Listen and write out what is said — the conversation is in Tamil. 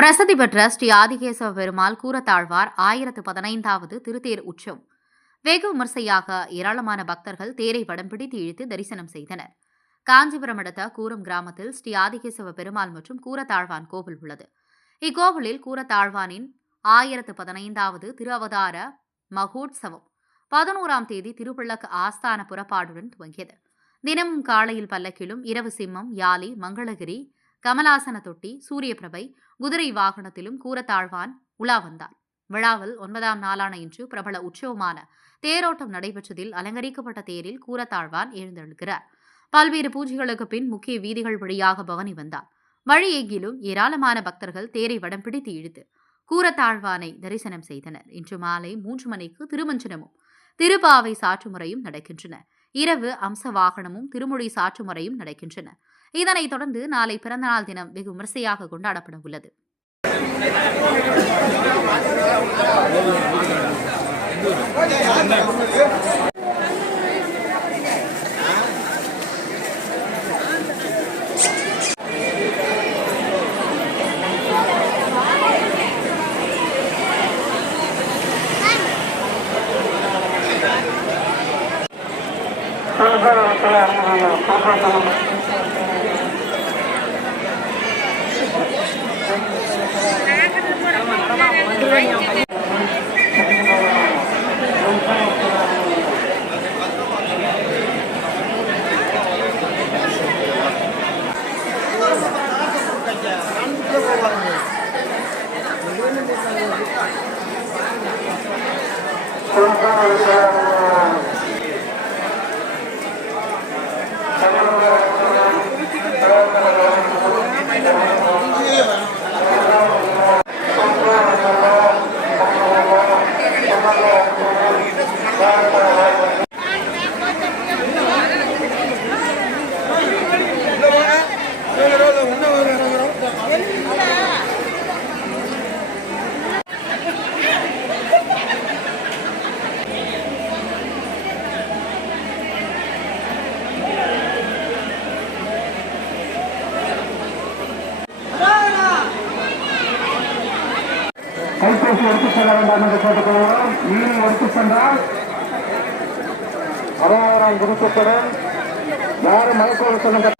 பிரசித்தி பெற்ற ஸ்ரீ ஆதிகேசவ பெருமாள் கூரத்தாழ்வார் 1015வது திருத்தேர் உற்சவம் வெகு விமர்சையாக ஏராளமான பக்தர்கள் தேரை வடம் பிடித்து இழுத்து தரிசனம் செய்தனர். காஞ்சிபுரம் அடுத்த கூரம் கிராமத்தில் ஸ்ரீ ஆதிகேசவ பெருமாள் மற்றும் கூரத்தாழ்வான் கோவில் உள்ளது. இக்கோவிலில் கூரத்தாழ்வானின் 1015வது திரு அவதார மகோத்சவம் 11ஆம் தேதி திருப்பள்ளக்கு ஆஸ்தான புறப்பாடுடன் துவங்கியது. தினமும் காலையில் பல்லக்கிலும், இரவு சிம்மம், யாலி, மங்களகிரி, கமலாசன தொட்டி, சூரியபிரபை, குதிரை வாகனத்திலும் கூரத்தாழ்வான் உலா வந்தார். விழாவில் 9ஆம் நாளான இன்று பிரபல உற்சவமான தேரோட்டம் நடைபெற்றதில் அலங்கரிக்கப்பட்ட தேரில் கூரத்தாழ்வான் எழுந்தெழுகிறார். பல்வேறு பூஜைகளுக்கு பின் முக்கிய வீதிகள் வழியாக பவனி வந்தார். வழி எங்கிலும் ஏராளமான பக்தர்கள் தேரை வடம் பிடித்து இழுத்து கூரத்தாழ்வானை தரிசனம் செய்தனர். இன்று மாலை 3 மணிக்கு திருமஞ்சனமும் திருப்பாவை சாற்றுமுறையும் நடக்கின்றன. இரவு அம்ச வாகனமும் திருமொழி சாற்றுமுறையும் நடக்கின்றன. இதனைத் தொடர்ந்து நாளை பிறந்தநாள் தினம் வெகு விமர்சையாக கொண்டாடப்பட உள்ளது. கைபேசி எடுத்துச் செல்ல வேண்டாம் என்று கேட்டுக்கொள்கிறோம். நீரை எடுத்துச் சென்றால் 16ஆம் குருத்துடன் யாரும் மயக்கோடு செல்லுங்கள்.